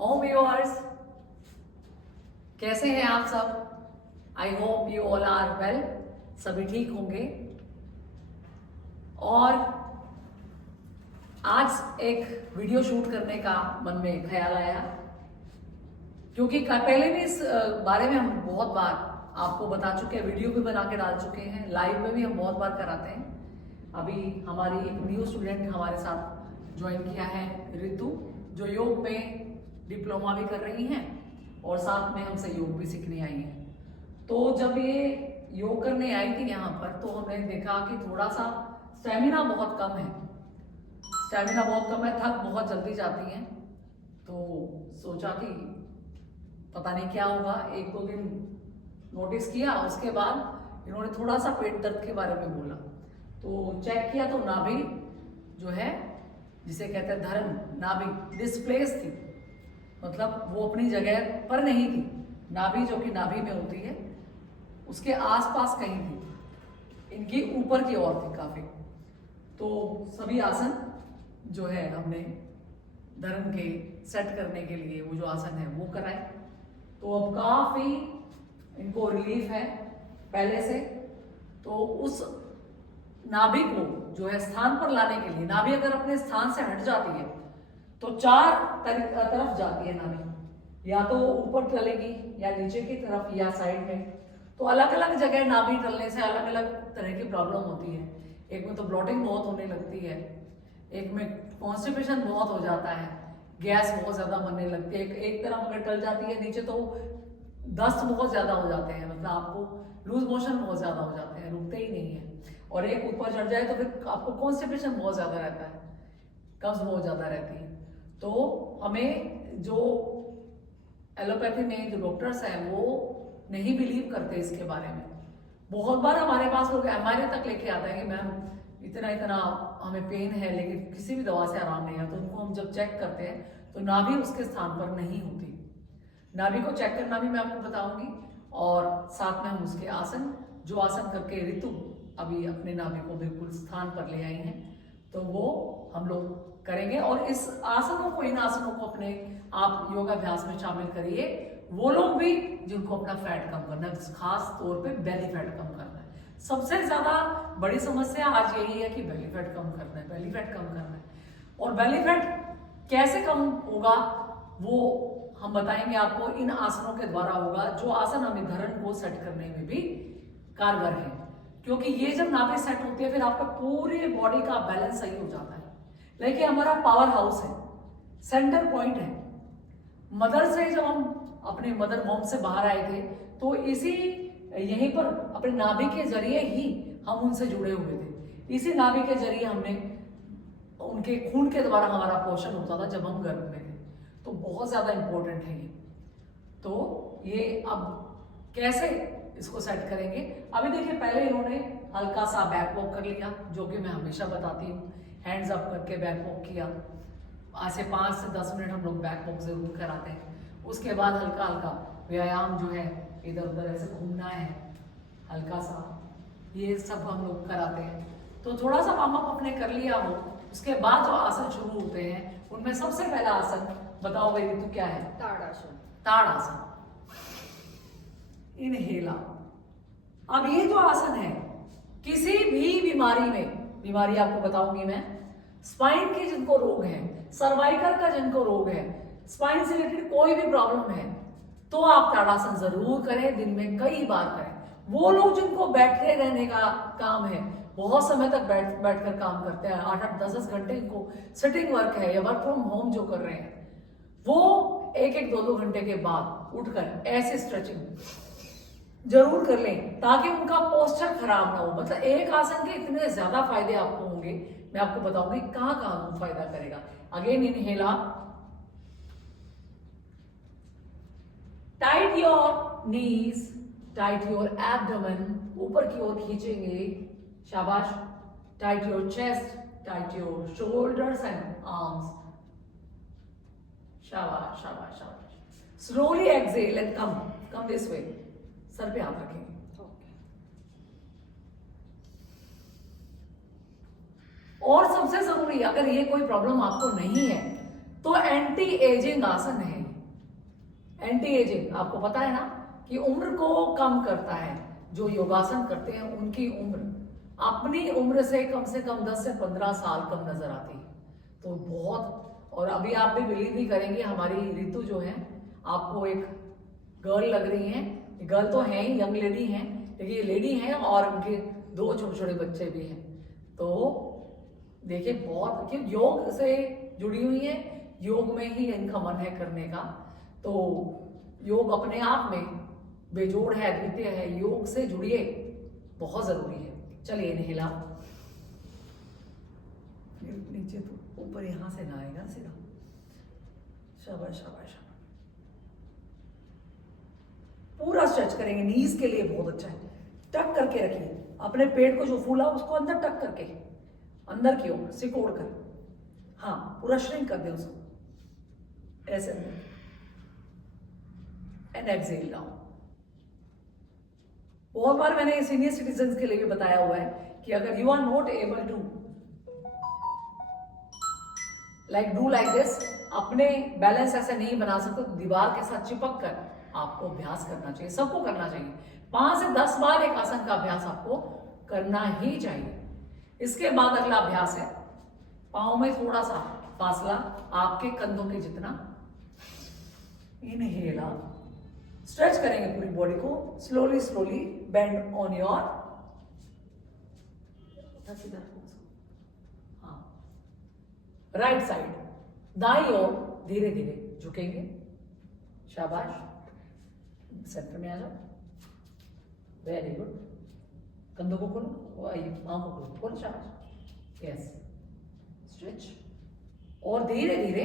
ओम viewers, कैसे हैं आप सब? I hope you all are well. सभी ठीक होंगे। और आज एक वीडियो शूट करने का मन में ख्याल आया, क्योंकि पहले भी इस बारे में हम बहुत बार आपको बता चुके हैं, वीडियो भी बना के डाल चुके हैं, लाइव में भी हम बहुत बार कराते हैं। अभी हमारी एक न्यू स्टूडेंट हमारे साथ ज्वाइन किया है, रितु, जो योग में डिप्लोमा भी कर रही हैं और साथ में हमसे योग भी सीखने आई हैं। तो जब ये योग करने आई थी यहाँ पर, तो हमने देखा कि थोड़ा सा स्टेमिना बहुत कम है, थक बहुत जल्दी जाती हैं। तो सोचा कि पता नहीं क्या होगा। एक दो दिन नोटिस किया, उसके बाद इन्होंने थोड़ा सा पेट दर्द के बारे में बोला, तो चेक किया तो नाभि जो है, जिसे कहते हैं धर्म, नाभि डिस्प्लेस थी, मतलब वो अपनी जगह पर नहीं थी। नाभि जो कि नाभि में होती है, उसके आसपास कहीं थी, इनकी ऊपर की ओर थी काफी। तो सभी आसन जो है हमने धर्म के सेट करने के लिए वो जो आसन है वो कराए। तो अब काफी इनको रिलीफ है पहले से। तो उस नाभि को जो है स्थान पर लाने के लिए, नाभि अगर अपने स्थान से हट जाती है तो चार तरफ जाती है नाभि, या तो ऊपर टलेगी या नीचे की तरफ या साइड में। तो अलग अलग जगह नाभि टलने से अलग अलग तरह की प्रॉब्लम होती है। एक में तो ब्लॉटिंग बहुत होने लगती है, एक में कॉन्स्टिपेशन बहुत हो जाता है, गैस बहुत ज्यादा बनने लगती है। एक तरफ अगर टल जाती है नीचे तो दस्त बहुत ज्यादा हो जाते हैं, मतलब आपको लूज मोशन बहुत ज्यादा हो जाते हैं, रुकते ही नहीं है। और एक ऊपर चढ़ जाए तो फिर आपको कॉन्स्टिपेशन बहुत ज्यादा रहता है, कब्ज बहुत ज्यादा रहती है। तो हमें जो एलोपैथी में जो डॉक्टर्स हैं वो नहीं बिलीव करते इसके बारे में। बहुत बार हमारे पास लोग एमआरआई तक लेके आता है कि मैम इतना इतना हमें पेन है, लेकिन किसी भी दवा से आराम नहीं आता। तो उनको हम जब चेक करते हैं तो नाभि उसके स्थान पर नहीं होती। नाभि को चेक करना भी मैं आपको बताऊंगी, और साथ में हम उसके आसन, जो आसन करके ऋतु अभी अपने नाभि को बिल्कुल स्थान पर ले आई हैं, तो वो हम लोग करेंगे। और इस आसनों को, इन आसनों को अपने आप योगाभ्यास में शामिल करिए, वो लोग भी जिनको अपना फैट कम करना है, खास तौर पे बेली फैट कम करना है। सबसे ज्यादा बड़ी समस्या आज यही है कि बेली फैट कम करना है, बेली फैट कम करना है। और बेली फैट कैसे कम होगा वो हम बताएंगे आपको, इन आसनों के द्वारा होगा, जो आसन हमें धरण को सेट करने में भी कारगर है। क्योंकि ये जब नाभि सेट होती है, फिर आपका पूरी बॉडी का बैलेंस सही हो जाता है। लेकिन हमारा पावर हाउस है, सेंटर पॉइंट है। मदर से जब हम अपने मदर वॉम से बाहर आए थे, तो इसी यहीं पर अपने नाभि के जरिए ही हम उनसे जुड़े हुए थे। इसी नाभि के जरिए हमने, उनके खून के द्वारा हमारा पोषण होता था जब हम गर्भ में थे। तो बहुत ज्यादा इंपॉर्टेंट है ये। तो ये अब कैसे इसको सेट करेंगे, अभी देखिए, पहले इन्होंने हल्का सा बैक वॉक कर लिया, जो कि मैं हमेशा बताती हूँ, हैंड्स अप करके बैक वॉक किया। ऐसे 5 से 10 मिनट हम लोग बैक वॉक जरूर कराते हैं। उसके बाद हल्का हल्का व्यायाम जो है, इधर उधर ऐसे घूमना है हल्का सा, ये सब हम लोग कराते हैं। तो थोड़ा सा वार्म अप अपने कर लिया हो, उसके बाद जो आसन शुरू होते हैं, उनमें सबसे पहला आसन बताओ भाई ऋतु क्या है? ताड़ासन। ताड़ासन, इनहेला। अब ये जो आसन है, किसी भी बीमारी में, बीमारी आपको बताऊंगी मैं, स्पाइन के जिनको रोग है, सर्वाइकल का जिनको रोग है, स्पाइन से रिलेटेड कोई भी प्रॉब्लम है, तो आप ताड़ासन जरूर करें, दिन में कई बार करें। वो लोग जिनको बैठे रहने का काम है, बहुत समय तक बैठकर काम करते हैं, 8-8, 10-10 घंटे इनको सिटिंग वर्क है या वर्क फ्रॉम होम जो कर रहे हैं, वो 1-1, 2-2 घंटे के बाद उठकर ऐसे स्ट्रेचिंग जरूर कर लें, ताकि उनका पोस्चर खराब ना हो। मतलब एक आसन के इतने ज्यादा फायदे आपको होंगे, मैं आपको बताऊंगी कहां कहां फायदा करेगा। Again inhale, tight your knees, tight your abdomen, ऊपर की ओर खींचेंगे, शाबाश। Tight your chest, tight your shoulders and arms, शाबाश शाबाश शाबाश। Slowly exhale and come this way, सर पे हाथ रखेंगे। और सबसे जरूरी, अगर ये कोई प्रॉब्लम आपको नहीं है तो एंटी एजिंग आसन है, एंटी एजिंग, आपको पता है ना कि उम्र को कम करता है। जो योगासन करते हैं उनकी उम्र अपनी उम्र से कम 10 से 15 साल कम नजर आती है। तो बहुत, और अभी आप भी बिलीव नहीं करेंगे, हमारी ऋतु जो है आपको एक गर्ल लग रही है। गर्ल तो है ही, यंग लेडी हैं, लेकिन ये लेडी हैं और उनके 2 छोटे छोटे बच्चे भी हैं। तो देखिए बहुत, कि योग से जुड़ी हुई है, योग में ही इनका मन है करने का। तो योग अपने आप में बेजोड़ है, अद्वितीय है। योग से जुड़िए, बहुत जरूरी है। चलिए इनहेला, नीचे तो ऊपर यहां से ना आएगा सीधा। शाबाश शाबाश। पूरा स्ट्रेच करेंगे, नीज के लिए बहुत अच्छा है। टक करके रखिए अपने पेट को, जो फूला उसको अंदर टक करके, अंदर की ओर सिकोड़ कर, हाँ पूरा श्रिंक कर दे उसको ऐसे अंदर, एंड एक्सहेल डाउन। बहुत बार मैंने सीनियर सिटीजन्स के लिए भी बताया हुआ है कि अगर you are not able to do like this, अपने बैलेंस ऐसे नहीं बना सकते तो दीवार के साथ चिपक कर आपको अभ्यास करना चाहिए। सबको करना चाहिए। 5 से 10 बार एक आसन का अभ्यास आपको करना ही चाहिए। इसके बाद अगला अभ्यास है, पाँव में थोड़ा सा फासला, आपके कंधों के जितना। इनहेल आउट, स्ट्रेच करेंगे पूरी बॉडी को। Slowly slowly bend on your, हाँ राइट साइड, दाई ओर धीरे धीरे झुकेंगे। शाबाश, सेंटर में आ जाओ, वेरी गुड। कंधों को खोलो, पाँव को खोलो, खोलो, शाबाश, यस, स्ट्रेच। और धीरे धीरे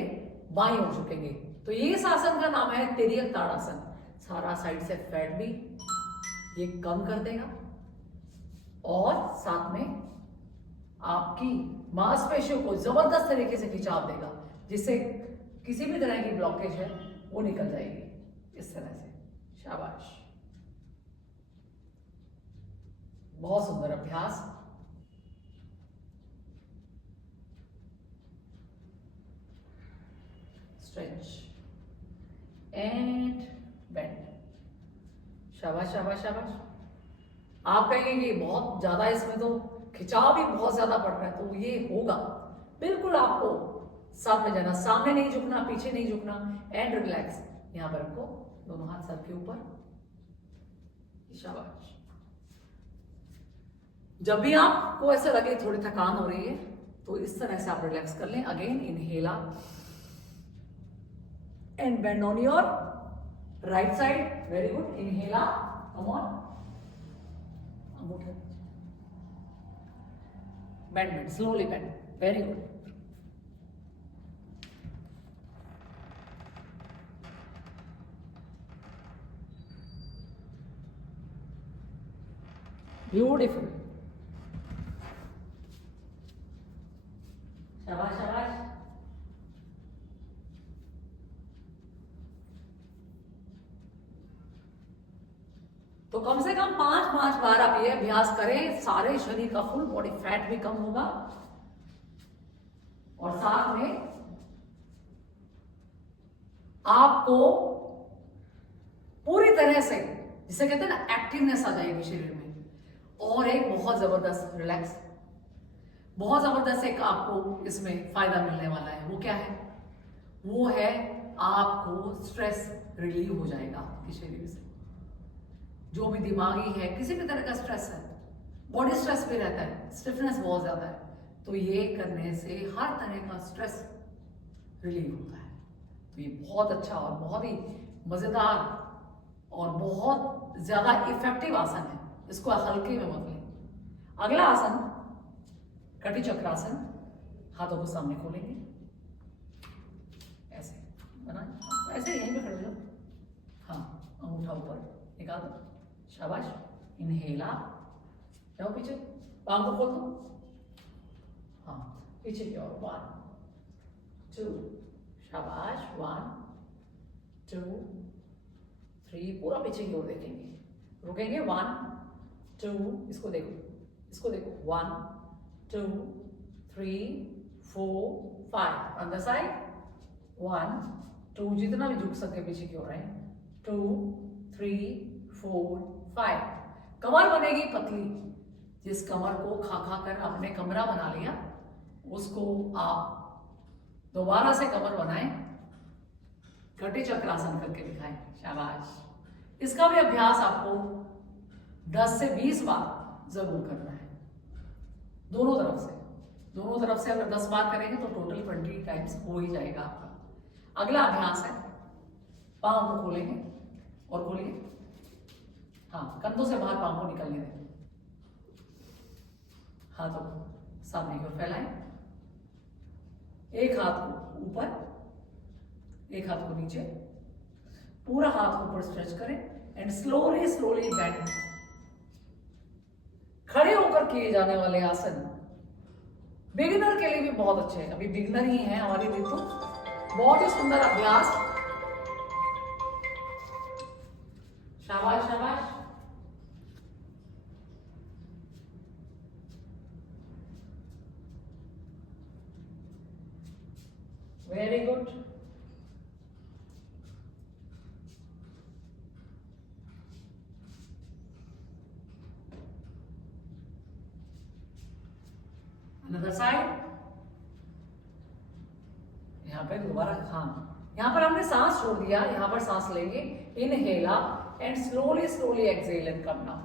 बाईं ओर झुकेंगे। तो ये इस आसन का नाम है तिर्यक ताड़ासन। सारा साइड से फैट भी ये कम कर देगा और साथ में आपकी मांसपेशियों को जबरदस्त तरीके से खिंचाव देगा, जिससे किसी भी तरह की ब्लॉकेज है वो निकल जाएगी इस तरह से। शाबाश, बहुत सुंदर अभ्यास। Stretch and bend. शाबाश शाबाश शाबाश। आप कहेंगे कि बहुत ज्यादा, इसमें तो खिंचाव भी बहुत ज्यादा पड़ रहा है, तो ये होगा बिल्कुल। आपको साथ में जाना, सामने नहीं झुकना, पीछे नहीं झुकना, एंड रिलैक्स। यहां पर रखो दोनों हाथ सर के ऊपर। शाबाश। जब भी आपको ऐसा लगे थोड़ी थकान हो रही है तो इस तरह से आप रिलैक्स कर लें। Again inhale and bend on your right side, very good. Inhale, come on, bend bend, slowly bend, very good. Beautiful, शाबाश शाबाश। तो कम से कम 5 बार आप ये अभ्यास करें। सारे शरीर का फुल बॉडी फैट भी कम होगा और साथ में आपको पूरी तरह से, जिसे कहते हैं ना, एक्टिवनेस आ जाएगी शरीर में। और एक बहुत जबरदस्त रिलैक्स, बहुत जबरदस्त एक आपको इसमें फायदा मिलने वाला है। वो क्या है? वो है आपको स्ट्रेस रिलीव हो जाएगा आपके शरीर से। जो भी दिमागी है, किसी भी तरह का स्ट्रेस है, बॉडी स्ट्रेस भी रहता है, स्टिफनेस बहुत ज्यादा है, तो ये करने से हर तरह का स्ट्रेस रिलीव होता है। तो ये बहुत अच्छा और बहुत ही मजेदार और बहुत ज्यादा इफेक्टिव आसन है। इसको हल्के में मत लें। अगला आसन कटी चक्रासन। हाथों को सामने खोलेंगे, ऐसे बनाए, ऐसे यहीं पे खड़े हो जाओ। हाँ, अंगूठा ऊपर निकाल दो, शाबाश। इनहेला, जाओ पीछे, पाँव को खोल दो, हाँ पीछे की ओर। 1 2, शाबाश। 1 2 3, पूरा पीछे की ओर देखेंगे, रुकेंगे। 1 2, इसको देखो, इसको देखो। 1 2 3 4 5, अंदर साइड। 1 2, जितना भी झुक सके पीछे की ओर आए। 2 3 4 5। कमर बनेगी पतली। जिस कमर को खा खा कर आपने कमरा बना लिया, उसको आप दोबारा से कमर बनाएं, कटी चक्रासन करके दिखाएं। शाबाश। इसका भी अभ्यास आपको 10 से 20 बार जरूर करना है, दोनों तरफ से। दोनों तरफ से अगर 10 बार करेंगे तो टोटल 20 टाइम्स हो ही जाएगा आपका। अगला अभ्यास है, पांव को खोलेंगे और खोलिए। हाँ, कंधों से बाहर पांव को निकलने दें। हाथों को सामने की ओर फैलाएं। एक हाथ को ऊपर, एक हाथ को नीचे, पूरा हाथ ऊपर स्ट्रेच करें एंड स्लोली स्लोली बेंड। खड़े होकर किए जाने वाले आसन बिगिनर के लिए भी बहुत अच्छे हैं। अभी बिगिनर ही है हमारी ऋतु। बहुत ही सुंदर अभ्यास। शाबाश शाबाश। Very good. Another side. यहां पे दोबारा, हाँ, यहां पर हमने सांस छोड़ दिया, यहां पर सांस लेंगे। Inhale and slowly slowly exhale and come down.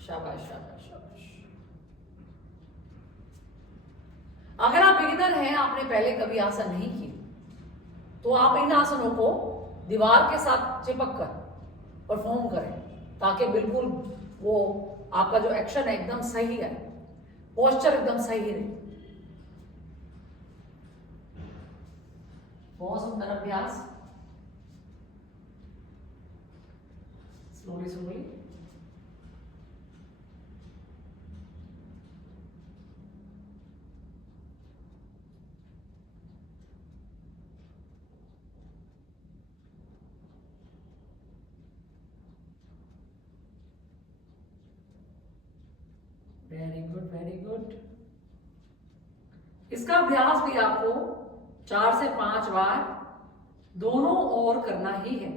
शाबाश शाबाश शाबाश। अगर आप बिगिनर हैं, आपने पहले कभी आसन नहीं किए, तो आप इन आसनों को दीवार के साथ चिपक कर परफॉर्म करें, ताकि बिल्कुल वो आपका जो एक्शन है एकदम सही है, पोस्चर एकदम सही रहे। बहुत सुंदर अभ्यास। Slowly slowly. Very good very good. इसका अभ्यास भी आपको 4 से 5 बार दोनों ओर करना ही है।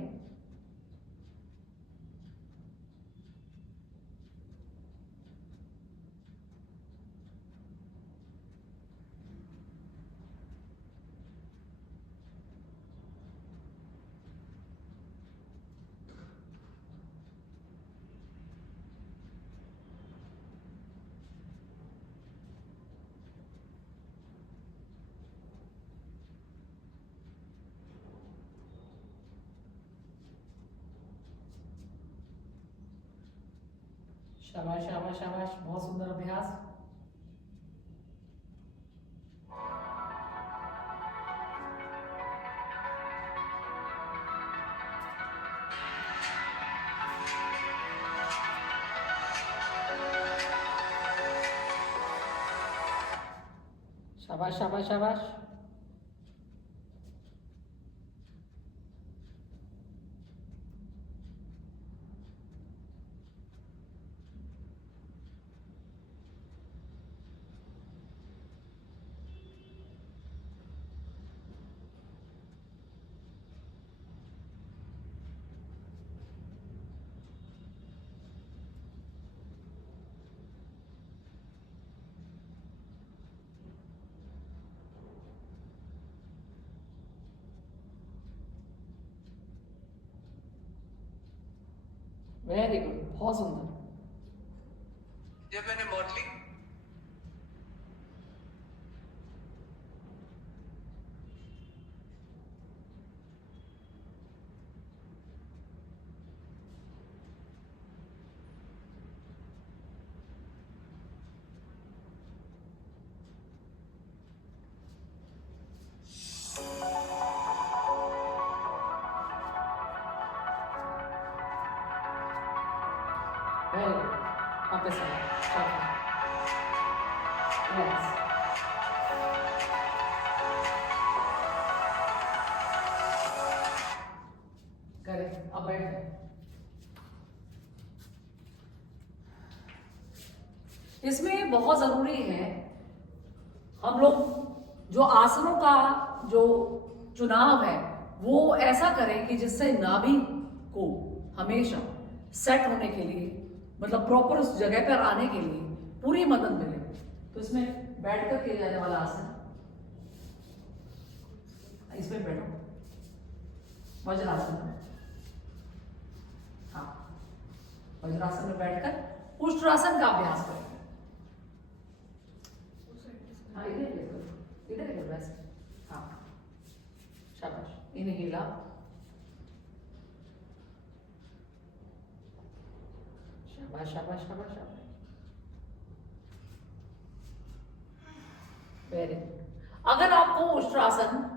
शाबाश शाबाश शाबाश। बहुत सुंदर अभ्यास। शाबाश शाबाश शाबाश। Very good. बहुत सुंदर। जब मैंने मॉडलिंग वेरी गुड। वापस यस। करेक्ट। अब बैठ गए। इसमें बहुत जरूरी है, हम लोग जो आसनों का जो चुनाव है वो ऐसा करें कि जिससे नाभि को हमेशा सेट होने के लिए, मतलब प्रॉपर उस जगह पर आने के लिए पूरी मदद मिले। तो इसमें बैठकर किया जाने वाला आसन, इसमें बैठो वज्रासन में। हाँ, वज्रासन में बैठकर उष्ट्रासन का अभ्यास करें। हाँ, इधर वैसे। हाँ, शाबाश। इनहेल अप, शाबाश शाबाश शाबाश शाबाश, वेरी गुड। अगर आपको उष्ट्रासन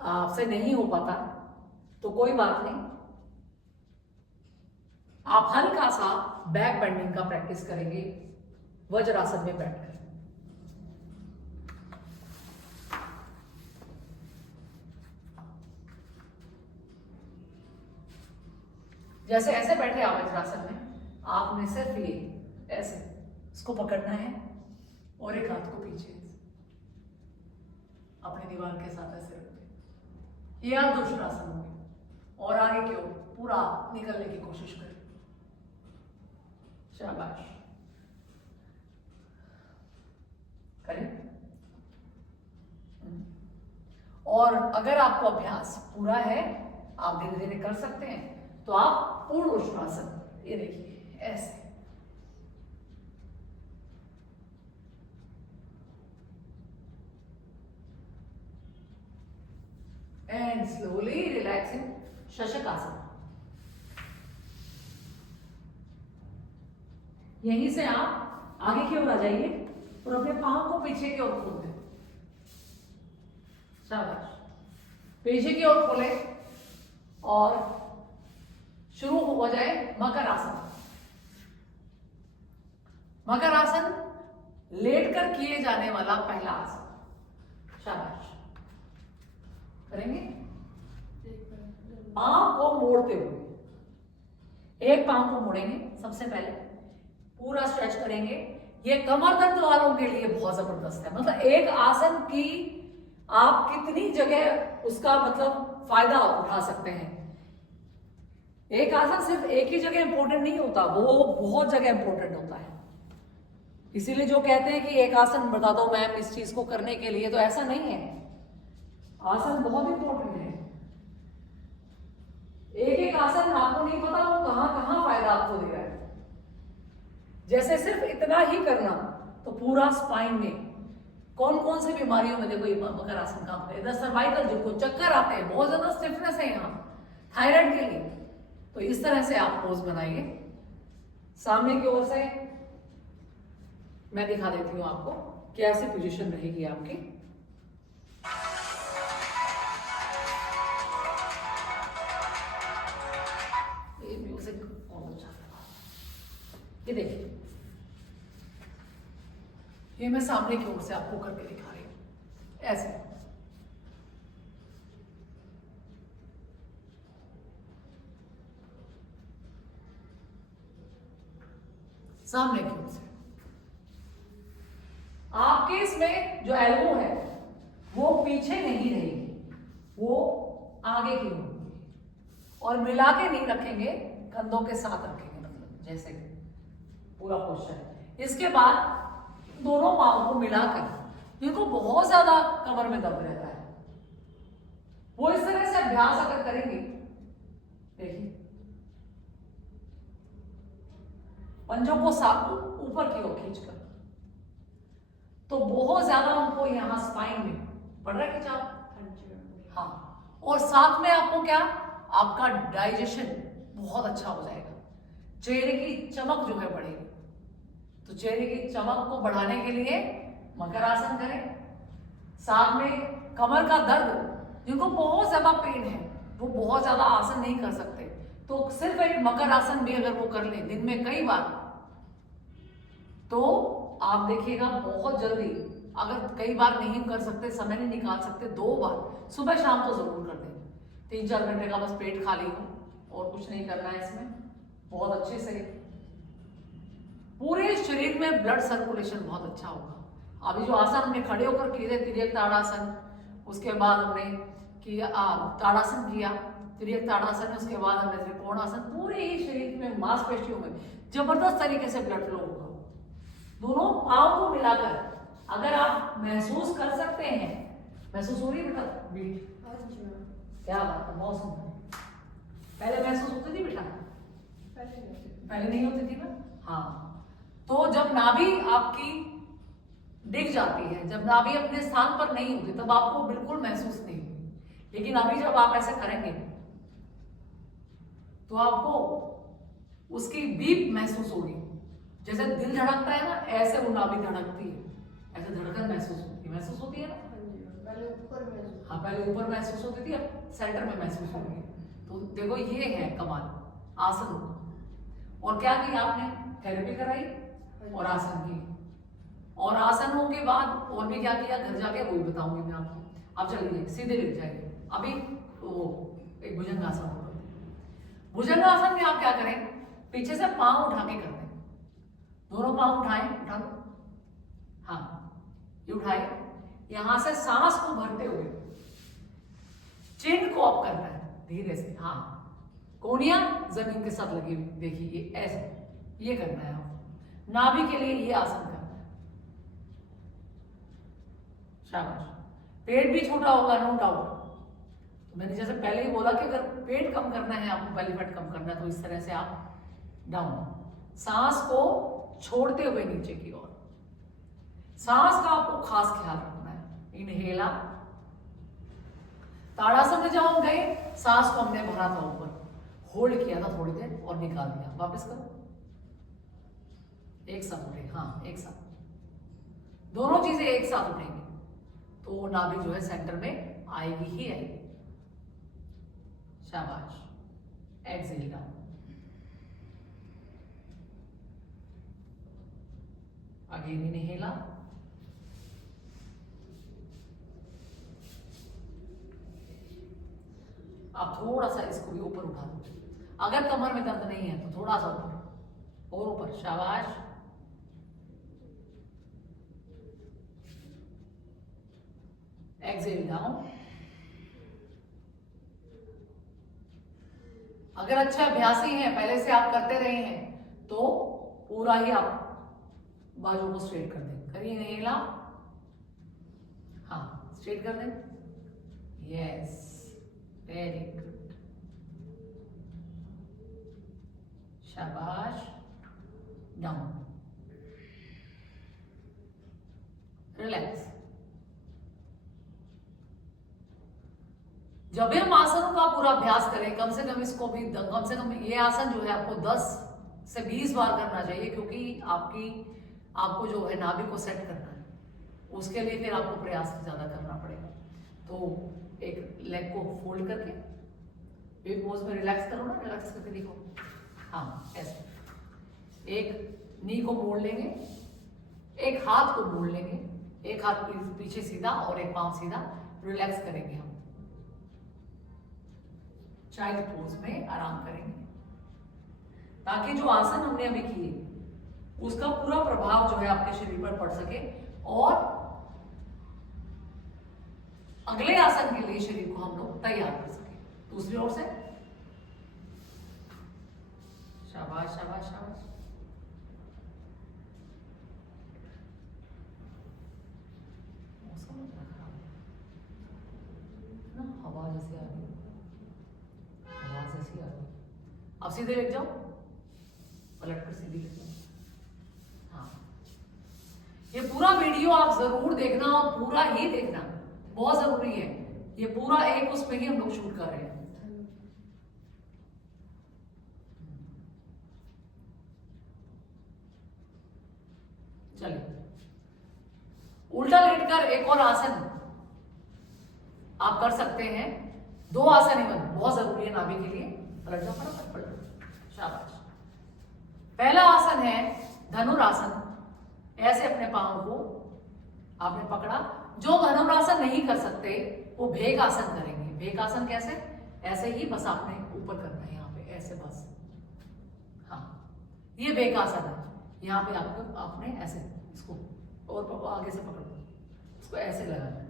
आपसे नहीं हो पाता तो कोई बात नहीं, आप हल्का सा बैक बेंडिंग का प्रैक्टिस करेंगे वज्रासन में बैठकर। जैसे ऐसे बैठे आप वज्रासन में, आपने सिर्फ ये ऐसे इसको पकड़ना है और एक हाथ को पीछे अपने दीवार के साथ ऐसे रखते, ये आप दुष्टासन हो गए। और आगे की ओर पूरा निकलने की कोशिश करें। शाबाश, करें। और अगर आपको अभ्यास पूरा है, आप धीरे धीरे कर सकते हैं, तो आप पूर्ण उष्ट्रासन, ये देखिए ऐसे, एंड स्लोली रिलैक्सिंग शशकासन। यहीं से आप आगे की ओर आ जाइए और अपने पांव को पीछे की ओर खोल दें। शाबाश, पीछे की ओर खोले और शुरू हो जाए मकर आसन। मकर आसन लेटकर किए जाने वाला पहला आसन। शाबाश, करेंगे। पांव को मोड़ते हुए, एक पांव को मोड़ेंगे सबसे पहले, पूरा स्ट्रेच करेंगे। ये कमर दर्द वालों के लिए बहुत जबरदस्त है। मतलब एक आसन की आप कितनी जगह उसका मतलब फायदा उठा सकते हैं। एक आसन सिर्फ एक ही जगह इंपॉर्टेंट नहीं होता, वो बहुत जगह इंपॉर्टेंट होता है। इसीलिए जो कहते हैं कि एक आसन बता दो मैम इस चीज को करने के लिए, तो ऐसा नहीं है। आसन बहुत इंपॉर्टेंट है। एक एक आसन आपको नहीं पता वो कहां कहां फायदा आपको दे रहा है। जैसे सिर्फ इतना ही करना तो पूरा स्पाइन में कौन कौन सी बीमारियों में देखो ये मकर आसन काम करे। इधर सर्वाइकल जिनको चक्कर आते हैं, बहुत ज्यादा स्टिफनेस है यहाँ थायराइड के लिए, तो इस तरह से आप पोज बनाइए। सामने की ओर से मैं दिखा देती हूँ आपको कैसी पोजीशन रहेगी आपकी। ये म्यूजिक और अच्छा, ये देखिए, ये मैं सामने की ओर से आपको करके दिखा रही हूं ऐसे। सामने की ओर से आपके इसमें जो एल्बो है वो पीछे नहीं रहेगी, वो आगे की होगी। और मिला के नहीं रखेंगे, कंधों के साथ रखेंगे, मतलब जैसे पूरा पोस्चर है। इसके बाद दोनों पांव को मिलाकर, जिनको बहुत ज्यादा कमर में दर्द रहता है, वो इस तरह से अभ्यास अगर करेंगे, देखिए पंजों को साथ ऊपर की ओर खींचकर, तो बहुत ज्यादा उनको यहां स्पाइन में पड़ रहा है खिंचाव। हाँ, और साथ में आपको क्या, आपका डाइजेशन बहुत अच्छा हो जाएगा, चेहरे की चमक जो है बढ़ेगी। तो चेहरे की चमक को बढ़ाने के लिए मकर आसन करें। साथ में कमर का दर्द, जिनको बहुत ज्यादा पेन है, वो बहुत ज्यादा आसन नहीं कर सकते, तो सिर्फ एक मकर आसन भी अगर वो कर लें दिन में कई बार, तो आप देखिएगा बहुत जल्दी। अगर कई बार नहीं कर सकते, समय नहीं निकाल सकते, 2 बार सुबह शाम तो जरूर कर दें। 3-4 घंटे का बस पेट खाली हो और कुछ नहीं करना है इसमें, बहुत अच्छे से पूरे शरीर में ब्लड सर्कुलेशन बहुत अच्छा होगा। अभी जो आसन हमने खड़े होकर किए थे, तिर्यक ताड़ासन, उसके बाद हमने कि ताड़ासन किया, फिर एक ताड़ासन है, उसके बाद हमने त्रिकोणासन, पूरे ही शरीर में मांसपेशियों में जबरदस्त तरीके से ब्लड फ्लो होगा। दोनों पाँव को मिलाकर अगर आप महसूस कर सकते हैं, महसूस हो रही है बेटा बीट? क्या बात है, बहुत सुंदर। पहले महसूस होती थी बेटा? पहले नहीं होती थी ना? हाँ। तो जब नाभि आपकी डिग जाती है, जब नाभि अपने स्थान पर नहीं होती, तब आपको बिल्कुल महसूस नहीं होती। लेकिन अभी जब आप ऐसे करेंगे तो आपको उसकी बीप महसूस होगी। जैसे दिल धड़कता है ना, ऐसे वो नाभि धड़कती है, ऐसे धड़कन महसूस होती है ना? हाँ, पहले ऊपर महसूस होती थी, अब सेंटर में महसूस हो रही है। तो देखो ये है कमाल आसन। और क्या किया आपने? थेरेपी कराई और आसन की, और आसनों के बाद और भी क्या किया घर जाके वही बताऊंगी मैं आपको। अब चलिए सीधे लेट जाइए। अभी वो एक भुजंगासन होगा। भुजंगासन में आप क्या करें, पीछे से पांव उठा के करते हैं। दोनों पांव उठाएं, उठा लो, हाँ ये उठाए। यहां से सांस को भरते हुए चिन को अप करना है धीरे से, हाँ कोनिया जमीन के साथ लगी हुई, देखिए ये ऐसे, ये करना है आपको। नाभि के लिए ये आसन करना है, शाबाश। पेट भी छोटा होगा, नो डाउट। मैंने जैसे पहले ही बोला कि अगर पेट कम करना है आपको, बेली फैट कम करना है, तो इस तरह से आप डाउन, सांस को छोड़ते हुए नीचे की ओर। सांस का आपको खास ख्याल रखना है। इनहेला, ताड़ासन में जब हम गए, सांस को हमने भरा था ऊपर, होल्ड किया था थोड़ी देर और निकाल दिया। वापस करो, एक साथ उठे, हाँ एक साथ, दोनों चीजें एक साथ उठेंगी तो नाभि जो है सेंटर में आएगी ही आएगी। शाबाश। एक्सेल डाउन, अगेन इनहेला, आप थोड़ा सा इसको भी ऊपर उठा दो। अगर कमर में दर्द नहीं है तो थोड़ा सा ऊपर और ऊपर, शाबाश। Exhale down. अगर अच्छे अभ्यासी हैं, पहले से आप करते रहे हैं, तो पूरा ही आप बाजू को स्ट्रेट कर दें। करिए इनहेला, हाँ स्ट्रेट कर दें, यस वेरी गुड, शाबाश। Down, relax. जब भी हम आसनों का पूरा अभ्यास करें, कम से कम इसको भी कम से कम ये आसन जो है आपको 10 से 20 बार करना चाहिए, क्योंकि आपको जो है नाभि को सेट करना है, उसके लिए फिर आपको प्रयास ज्यादा करना पड़ेगा। तो एक लेग को फोल्ड करके एक पोज में रिलैक्स करो ना, रिलैक्स करके देखो, हाँ ऐसे। एक नी को मोड़ लेंगे, एक हाथ को मोड़ लेंगे, एक हाथ पीछे सीधा और एक पांव सीधा, रिलैक्स करेंगे हम। चाइल्ड पोज में आराम करेंगे, ताकि जो आसन हमने अभी किए उसका पूरा प्रभाव जो है आपके शरीर पर पड़ सके और अगले आसन के लिए शरीर को हम लोग तैयार कर सके। दूसरी ओर से, शाबाश शाबाश शाबाश। मौसम खराब ना, हवा जैसी आ रही है, आवाज ऐसी आ रही है। अब सीधे लेट जाओ, पलट कर सीधे लेट जाओ। हाँ, ये पूरा वीडियो आप जरूर देखना और पूरा ही देखना, बहुत जरूरी है। ये पूरा एक उसमें ही हम लोग शूट कर रहे हैं। चलिए, उल्टा लेटकर एक और आसन आप कर सकते हैं। 2 आसन इवन बहुत जरूरी है नाभि के लिए। पलट जाओ, फटाफट पलटो, शाबाश। पहला आसन है धनुरासन। ऐसे अपने पांव को आपने पकड़ा। जो धनुरासन नहीं कर सकते वो भेग आसन करेंगे। भेग आसन कैसे? ऐसे ही बस आपने ऊपर करना है, यहाँ पे ऐसे बस, हाँ ये भेग आसन है। यहाँ पे आपने ऐसे इसको और आगे से पकड़ो, इसको ऐसे लगाना है,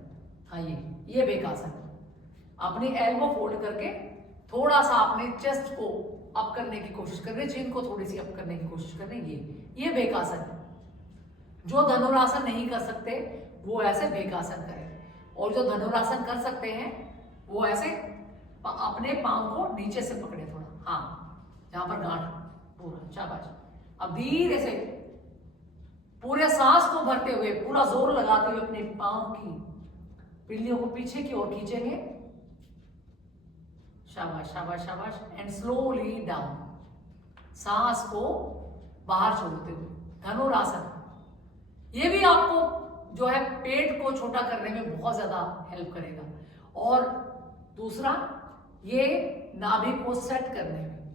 हाँ ये भेग आसन है। अपनी एल्बो फोल्ड करके थोड़ा सा अपने चेस्ट को अप करने की कोशिश कर रहे हैं, चिन को थोड़ी सी अप करने की कोशिश कर रहे हैं। ये बेकासन है। जो धनुरासन नहीं कर सकते वो ऐसे बेकासन करें, और जो धनुरासन कर सकते हैं वो ऐसे अपने पांव को नीचे से पकड़े थोड़ा, हाँ, जहां पर गांठ पूरा, शाबाश। अब धीरे से पूरे सांस को भरते हुए पूरा जोर लगाते हुए अपने पांव की पिल्लियों को पीछे की ओर खींचेंगे, शाबाश शाबाश शाबाश, एंड स्लोली डाउन, सांस को बाहर छोड़ते हुए धनुरासन। ये भी आपको जो है पेट को छोटा करने में बहुत ज्यादा हेल्प करेगा, और दूसरा ये नाभि को सेट करने में,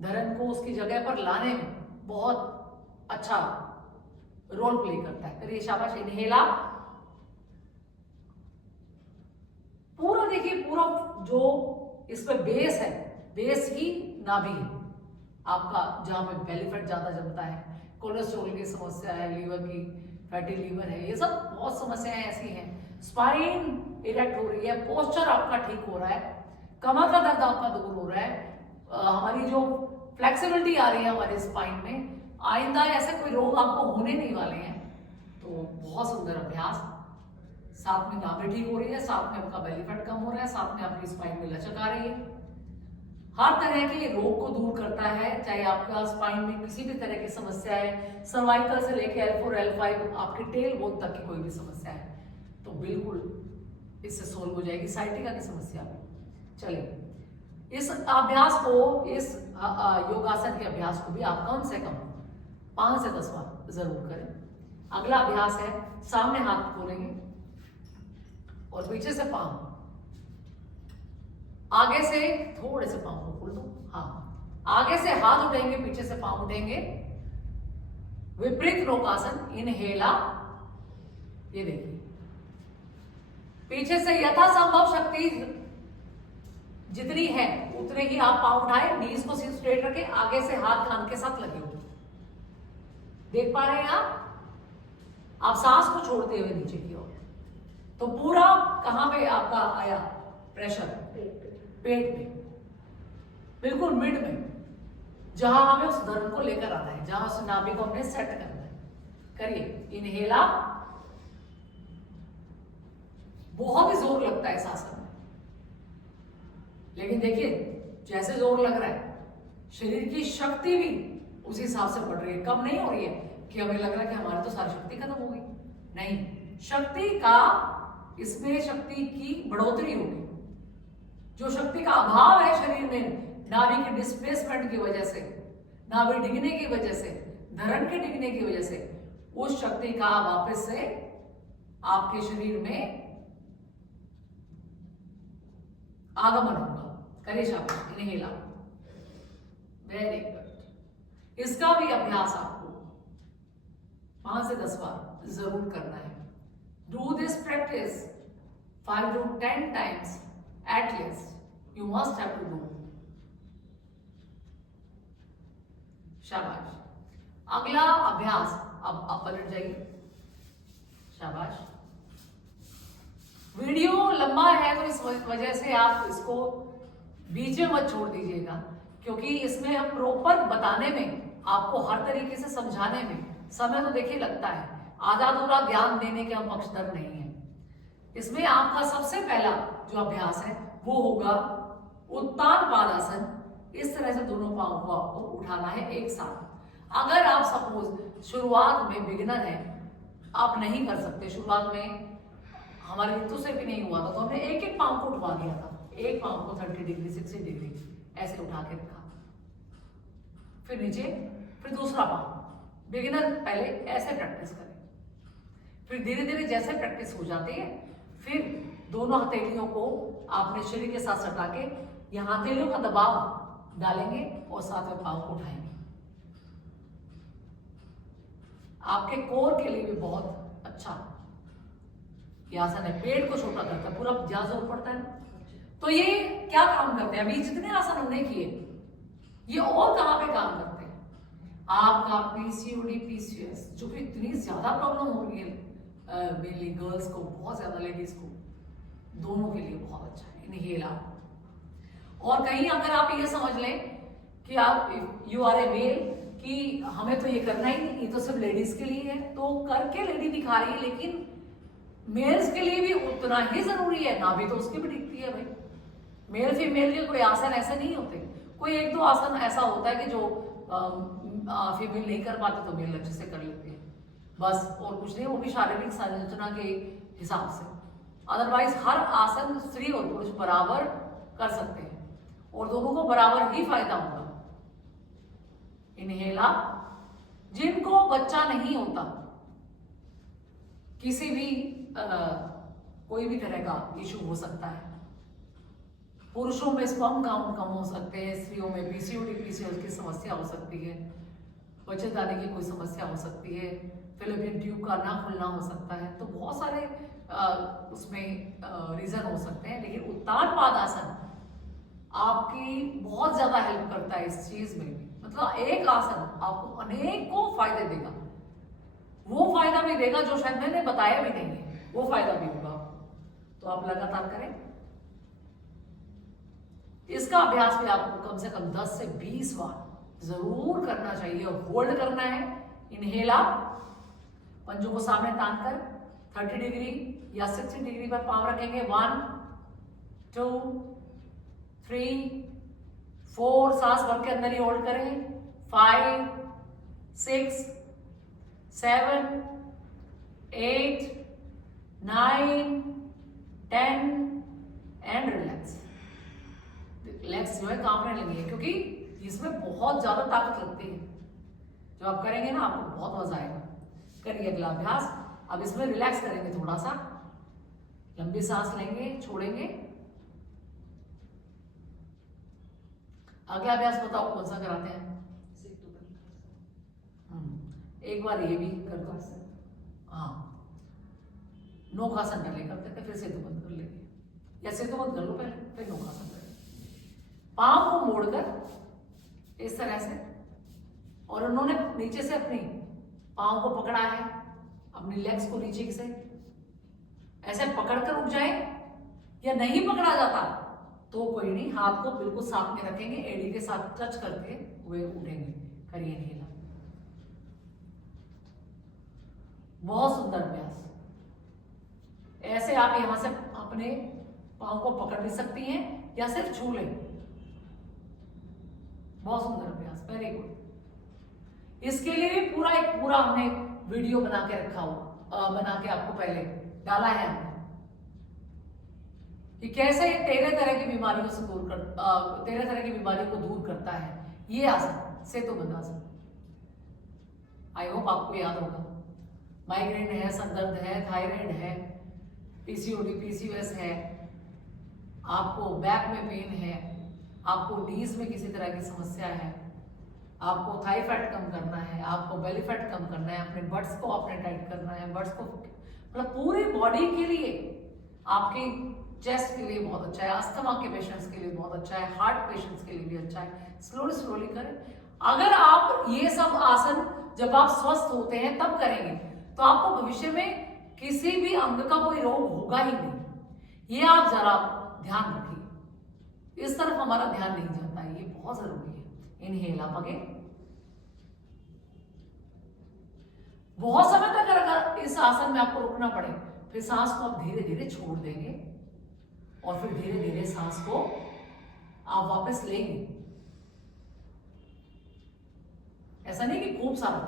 धरन को उसकी जगह पर लाने में बहुत अच्छा रोल प्ले करता है। करिए, शाबाश, इनहेला, पूरा देखिए, पूरा जो इसमें बेस है, बेस ही नाभि है आपका, जहां पे बेली फैट ज्यादा जमता है, कोलेस्ट्रॉल की समस्या है, लीवर की, फैटी लीवर है, ये सब बहुत समस्याएं ऐसी हैं। स्पाइन इरेक्ट हो रही है, पोस्चर आपका ठीक हो रहा है, कमर का दर्द आपका दूर हो रहा है, हमारी जो फ्लेक्सिबिलिटी आ रही है हमारे स्पाइन में, आइंदा ऐसे कोई रोग आपको होने नहीं वाले हैं। तो बहुत सुंदर अभ्यास, साथ में नाभि ठीक हो रही है, साथ में आपका बेली फैट कम हो रहा है, साथ में आपकी स्पाइन में लचक आ रही है, हर तरह के रोग को दूर करता है। चाहे आपका स्पाइन में किसी भी तरह की समस्या है, सर्वाइकल से लेके L4 L5 आपके टेल बोन तक की कोई भी समस्या है, तो बिल्कुल इससे सोल्व हो जाएगी, साइटिका की समस्या भी। चलिए, इस अभ्यास को, इस योगासन के अभ्यास को भी आप कम से कम 5 से 10 बार जरूर करें। अगला अभ्यास है, सामने हाथ खोलेंगे और पीछे से पांव, आगे से थोड़े से पांव को खोल दो, हाँ, आगे से हाथ उठेंगे, पीछे से पांव उठेंगे, विपरीत रोकासन, इनहेला, ये देखिए, पीछे से यथासंभव शक्ति जितनी है उतने ही आप पांव उठाए, नीज को स्ट्रेट रखें, आगे से हाथ कान के साथ लगे हुए, देख पा रहे हैं आप सांस को छोड़ते हुए नीचे की ओर। तो पूरा कहां पे आपका आया प्रेशर? पेट में, बिल्कुल मिड में, जहां हमें उस धर्म को लेकर आना है, जहां उस नाभि को हमने सेट करना है। करिए, इनहेला, बहुत ही जोर लगता है इस आसन में, लेकिन देखिए जैसे जोर लग रहा है, शरीर की शक्ति भी उसी हिसाब से बढ़ रही है, कम नहीं हो रही है कि हमें लग रहा है कि हमारी तो सारी शक्ति खत्म हो गई। नहीं, शक्ति का, इसमें शक्ति की बढ़ोतरी होगी। जो शक्ति का अभाव है शरीर में नाभि के डिस्प्लेसमेंट की वजह से, नाभि डिगने की वजह से, धरण के डिगने की वजह से, उस शक्ति का वापस से आपके शरीर में आगमन होगा। करिए, शाबाश, इनहेला, वेरी गुड। इसका भी अभ्यास आपको 5 से 10 बार जरूर करना है। Do this practice 5 to 10 times at least. You must have to do. शाबाश। अगला अभ्यास, अब आप पलट जाइए, शाबाश। वीडियो लंबा है तो इस वजह से आप इसको बीच में मत छोड़ दीजिएगा, क्योंकि इसमें हम प्रॉपर बताने में, आपको हर तरीके से समझाने में समय तो देखिए लगता है, आधा अधूरा ज्ञान देने के हम पक्षधर नहीं है। इसमें आपका सबसे पहला जो अभ्यास है वो होगा उत्तान पादासन। इस तरह से दोनों पांव को आपको उठाना है एक साथ। अगर आप सपोज शुरुआत में बिगिनर हैं, आप नहीं कर सकते, शुरुआत में हमारे ऋतु से भी नहीं हुआ था, तो हमने एक एक पांव को उठवा दिया था, एक पांव को 30 डिग्री 60 डिग्री ऐसे उठा के रखा, फिर नीचे, फिर दूसरा पांव। बिगिनर पहले ऐसे प्रैक्टिस करें, फिर धीरे धीरे जैसे प्रैक्टिस हो जाती है, फिर दोनों हथेलियों को आपने शरीर के साथ सटा के यहाँ हथेलियों का दबाव डालेंगे और साथ में पांव को उठाएंगे। आपके कोर के लिए भी बहुत अच्छा ये आसन है, पेट को छोटा करता है, पूरा ज्यादा जोर पड़ता है ना। तो ये क्या काम करते हैं? अभी जितने आसन हमने किए, ये और कहाँ पे काम करते हैं? आपका पीसीओडी पीसीओएस, जो कि इतनी ज्यादा प्रॉब्लम हो रही है मेनली गर्ल्स को, बहुत ज्यादा लेडीज को, दोनों के लिए बहुत अच्छा है। इन्हें इनहेल। और कहीं अगर आप ये समझ लें कि आप यू आर ए मेल कि हमें तो ये करना ही नहीं, ये तो सिर्फ लेडीज के लिए है, तो करके लेडी दिखा रही है, लेकिन मेल्स के लिए भी उतना ही जरूरी है ना, भी तो उसकी भी दिखती है भाई। मेल फीमेल के कोई आसन ऐसे नहीं होते, कोई एक दो आसन ऐसा होता है कि जो फीमेल नहीं कर पाते तो मेल अच्छे से कर लेते हैं, बस और कुछ नहीं, वो भी शारीरिक संरचना के हिसाब से। अदरवाइज हर आसन स्त्री और पुरुष बराबर कर सकते हैं और दोनों को बराबर ही फायदा होगा। इनहेला जिनको बच्चा नहीं होता, किसी भी कोई भी तरह का इशू हो सकता है, पुरुषों में स्पर्म काउंट कम हो सकते हैं, स्त्रियों में पीसीओडी पीसीओएस की समस्या हो सकती है, बच्चेदानी की कोई समस्या हो सकती है, फिलिपियन ट्यूब का ना खुलना हो सकता है, तो बहुत सारे उसमें रीजन हो सकते हैं। लेकिन उत्तान पादासन आपकी बहुत ज्यादा हेल्प करता है इस चीज में भी, मतलब एक आसन आपको अनेकों फायदे देगा, वो फायदा भी देगा जो शायद मैंने बताया भी नहीं है, वो फायदा भी होगा। तो आप लगातार करें, इसका अभ्यास भी आपको कम से कम 10 से 20 बार जरूर करना चाहिए और होल्ड करना है। इनहेला पंजों को सामने तान कर 30 डिग्री या 60 डिग्री पर पांव रखेंगे। 1 2 3 4 सांस भर के अंदर ही होल्ड करें। 5 6 7 8 9 10 एंड रिलैक्स। लेग्स जो है कांपने लगेंगे क्योंकि इसमें बहुत ज्यादा ताकत लगती है। जो आप करेंगे ना आपको बहुत मजा आएगा। करिए अगला अभ्यास। अब इसमें रिलैक्स करेंगे, थोड़ा सा लंबी सांस लेंगे, छोड़ेंगे। अगला अभ्यास बताओ कौन सा कराते हैं? एक बार ये भी कर दो। हाँ, नौकासन पहले करते थे, फिर सेतु बंद कर लेंगे, या सेतु बंद कर लो पहले, फिर नौकासन करें। पांव को मोड़कर इस तरह से, और उन्होंने नीचे से अपनी पांव को पकड़ा है, अपनी लेग्स को नीचे से ऐसे पकड़कर उठ जाए, या नहीं पकड़ा जाता तो कोई नहीं, हाथ को बिल्कुल साथ में रखेंगे, एड़ी के साथ टच करके वे उठेंगे। करिए नीला, बहुत सुंदर अभ्यास। ऐसे आप यहां से अपने पांव को पकड़ भी सकती हैं या सिर्फ छू लें। बहुत सुंदर अभ्यास, वेरी गुड। इसके लिए पूरा हमने वीडियो बना के रखा हो, बना के आपको पहले डाला है हमने कि कैसे 13 तरह की बीमारियों से दूर कर 13 तरह की बीमारियों को दूर करता है ये आसन, सेतुबंध आसन। आई होप आपको याद होगा। माइग्रेन है, संदर्द है, थायराइड है, पीसीओडी पीसीओएस है, आपको बैक में पेन है, आपको नीज में किसी तरह की समस्या है, आपको थाई फैट कम करना है, आपको बेली फैट कम करना है, अपने बट्स को अपने टाइट करना है, बट्स को मतलब पूरी बॉडी के लिए, आपकी चेस्ट के लिए बहुत अच्छा है, अस्थमा के पेशेंट्स के लिए बहुत अच्छा है, हार्ट पेशेंट्स के लिए भी अच्छा है। स्लोली करें। अगर आप ये सब आसन जब आप स्वस्थ होते हैं तब करेंगे तो आपको भविष्य में किसी भी अंग का कोई रोग होगा ही नहीं। ये आप जरा ध्यान रखिए, इस तरफ हमारा ध्यान नहीं जाता है, ये बहुत जरूरी है। इनहेल आप आगे। बहुत समय तक अगर इस आसन में आपको रुकना पड़े, फिर सांस को आप धीरे धीरे छोड़ देंगे और फिर धीरे धीरे सांस को आप वापस लेंगे। ऐसा नहीं कि खूब सारा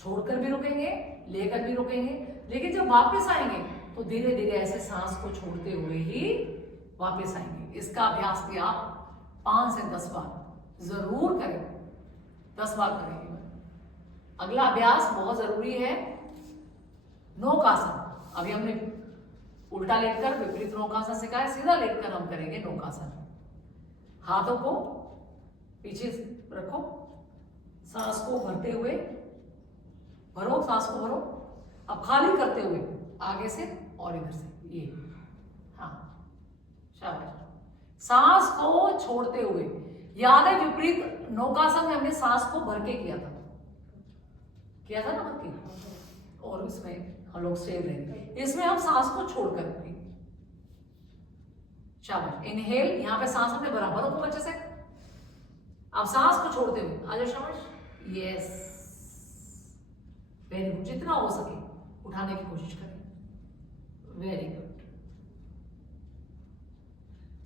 छोड़कर भी रुकेंगे, लेकर भी रुकेंगे, लेकिन जब वापस आएंगे तो धीरे धीरे ऐसे सांस को छोड़ते हुए ही वापस आएंगे। इसका अभ्यास भी आप 5 से 10 बार जरूर करें, 10 बार करेंगे। अगला अभ्यास बहुत जरूरी है, नौकासन। अभी हमने उल्टा लेटकर विपरीत नौकासन सिखाया, सीधा लेटकर हम करेंगे नौकासन। हाथों को पीछे रखो, सांस को भरते हुए भरो, सांस को भरो। अब खाली करते हुए आगे से और इधर से, ये हाँ, शाबाश। सांस को छोड़ते हुए, याद है विपरीत नौकासन में हमने सांस को भर के किया था ना भर के, और इसमें हम लोग स्टेल रहेंगे। इसमें हम सांस को छोड़कर शाबाश। इनहेल, यहाँ पे सांस अपने बराबर रखो अच्छे से। अब सांस को छोड़ते हुए आ जाओ, शाबाश। Yes, very good. जितना हो सके उठाने की कोशिश करें, वेरी गुड।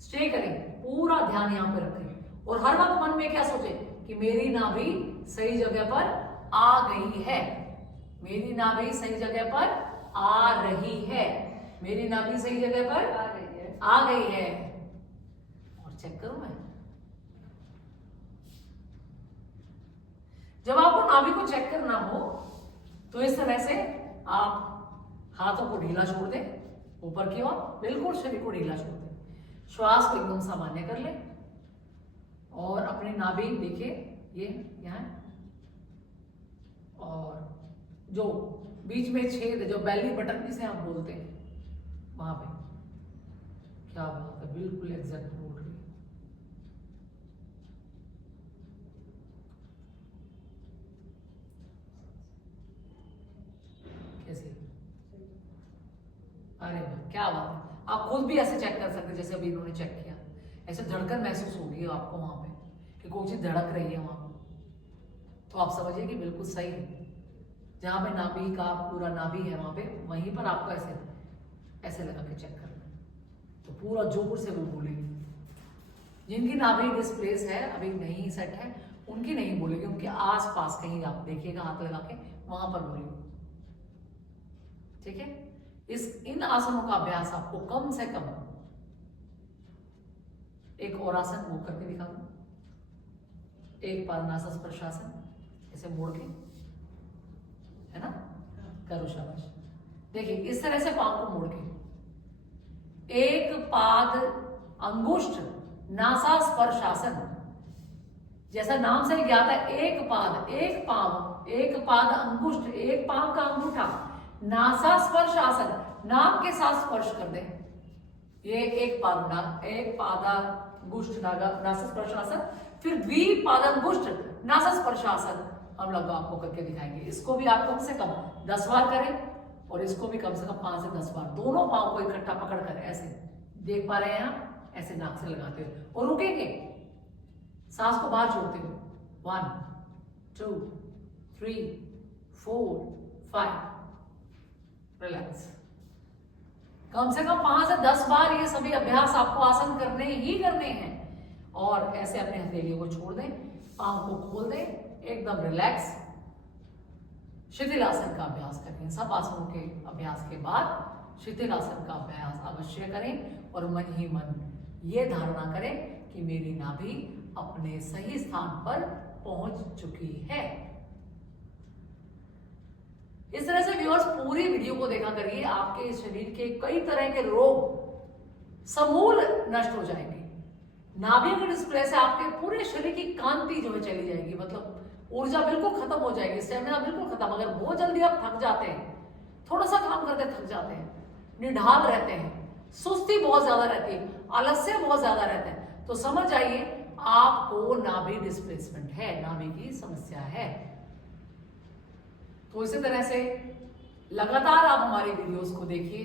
स्टे करें, पूरा ध्यान यहां पे रखें और हर वक्त मन में क्या सोचे कि मेरी नाभि सही जगह पर आ गई है, मेरी नाभि सही जगह पर आ रही है, मेरी नाभि सही जगह पर आ गई है। और चेक करूं मैं, जब आपको नाभि को चेक करना हो तो इस तरह से आप हाथों को ढीला छोड़ दें ऊपर की ओर, बिल्कुल शरीर को ढीला छोड़ दें, श्वास को एकदम सामान्य कर लें और अपनी नाभि देखिए ये यहाँ, और जो बीच में छेद, जो बेली बटन जिसे आप बोलते हैं, वहां पे क्या बात है, बिल्कुल एग्जैक्ट बोल रही है। कैसे, अरे वाह, क्या बात है। आप खुद भी ऐसे चेक कर सकते हैं जैसे अभी इन्होंने चेक किया, ऐसे धड़कन महसूस होगी आपको वहां पे कि कोई चीज धड़क रही है वहां, तो आप समझिए कि बिल्कुल सही है। जहां पे नाभि का पूरा नाभि है वहां पे, वहीं पर आपको ऐसे ऐसे लगा के चेक करना है, तो पूरा जोर से वो बोलेगी। जिनकी नाभि डिस्प्लेस है, अभी नहीं सेट है, उनकी नहीं बोलेगी, उनके आस पास कहीं आप देखिएगा हाथ लगा के, वहां पर बोलेगी। ठीक है, इन आसनों का अभ्यास आपको कम से कम, एक और आसन वो करके दिखा दूं, एक पादनासा स्पर्शासन, ऐसे मोड़ के, है ना, करो, शाबाश। देखिए इस तरह से पांव को मोड़ के, एक पाद अंगुष्ठ नासा स्पर्शासन, जैसा नाम से ज्ञात है, एक पाद, एक पांव, एक पाद अंगुष्ठ, एक पांव का अंगूठा, नासा स्पर्श आसन, नाक के साथ स्पर्श कर दे, ये एक पादांगुष्ठ नासा स्पर्श आसन। फिर द्विपादांगुष्ठ नासा स्पर्श आसन हम लोग आपको करके दिखाएंगे। इसको भी आप कम से कम 10 बार करें और इसको भी कम से कम 5 से 10 बार, दोनों पांव को इकट्ठा पकड़ कर ऐसे, देख पा रहे हैं आप, ऐसे नाक से लगाते हुए और रुकेंगे, सांस को बाहर छोड़ते हुए। 1 2 3 4 5, रिलैक्स। कम से कम 5 से 10 बार ये सभी अभ्यास आपको आसन करने ही करने हैं। और ऐसे अपने हथेलियों को छोड़ दें, पांव को खोल दें, एकदम रिलैक्स। शिथिलासन का अभ्यास करें। सब आसनों के अभ्यास के बाद शिथिलासन का अभ्यास अवश्य करें और मन ही मन ये धारणा करें कि मेरी नाभि अपने सही स्थान पर पहुंच चुकी है। इस तरह से व्यूअर्स पूरी वीडियो को देखा करिए, आपके शरीर के कई तरह के रोग समूल नष्ट हो जाएंगे। नाभि के डिस्प्ले से आपके पूरे शरीर की कांति जो है चली जाएगी, मतलब ऊर्जा बिल्कुल खत्म हो जाएगी, स्टेमिना बिल्कुल खत्म। अगर बहुत जल्दी आप थक जाते हैं, थोड़ा सा काम करते थक जाते हैं, निढाल रहते हैं, सुस्ती बहुत ज्यादा रहती है, आलस्य बहुत ज्यादा रहता है, तो समझ जाइए आपको नाभि डिस्प्लेसमेंट है, नाभि की समस्या है। तो इसी तरह से लगातार आप हमारी वीडियोस को देखिए।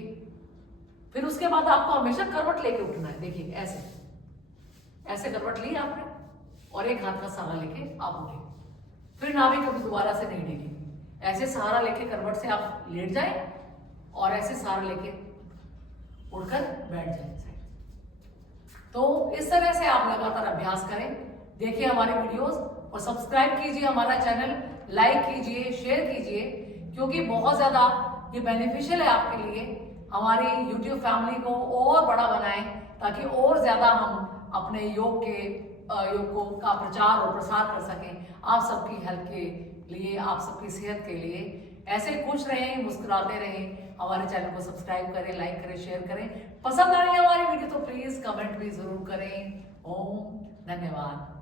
फिर उसके बाद आपको हमेशा करवट लेके उठना है। देखिए ऐसे ऐसे करवट ली आपने और एक हाथ का सहारा लेके आप उठे, फिर नाभि कभी दोबारा से नहीं डेगी। ऐसे सहारा लेके करवट से आप लेट जाए और ऐसे सहारा लेके उठकर बैठ जाए। तो इस तरह से आप लगातार अभ्यास करें, देखिए हमारे वीडियोस और सब्सक्राइब कीजिए हमारा चैनल, लाइक कीजिए, शेयर कीजिए, क्योंकि बहुत ज्यादा ये बेनिफिशियल है आपके लिए। हमारी YouTube फैमिली को और बड़ा बनाएं ताकि और ज्यादा हम अपने योग को का प्रचार और प्रसार कर सकें, आप सबकी हेल्थ के लिए, आप सबकी सेहत के लिए। ऐसे खुश रहें, मुस्कुराते रहें। हमारे चैनल को सब्सक्राइब करें, लाइक करें, शेयर करें। पसंद आ रही है हमारी वीडियो तो प्लीज कमेंट भी जरूर करें। ओम धन्यवाद।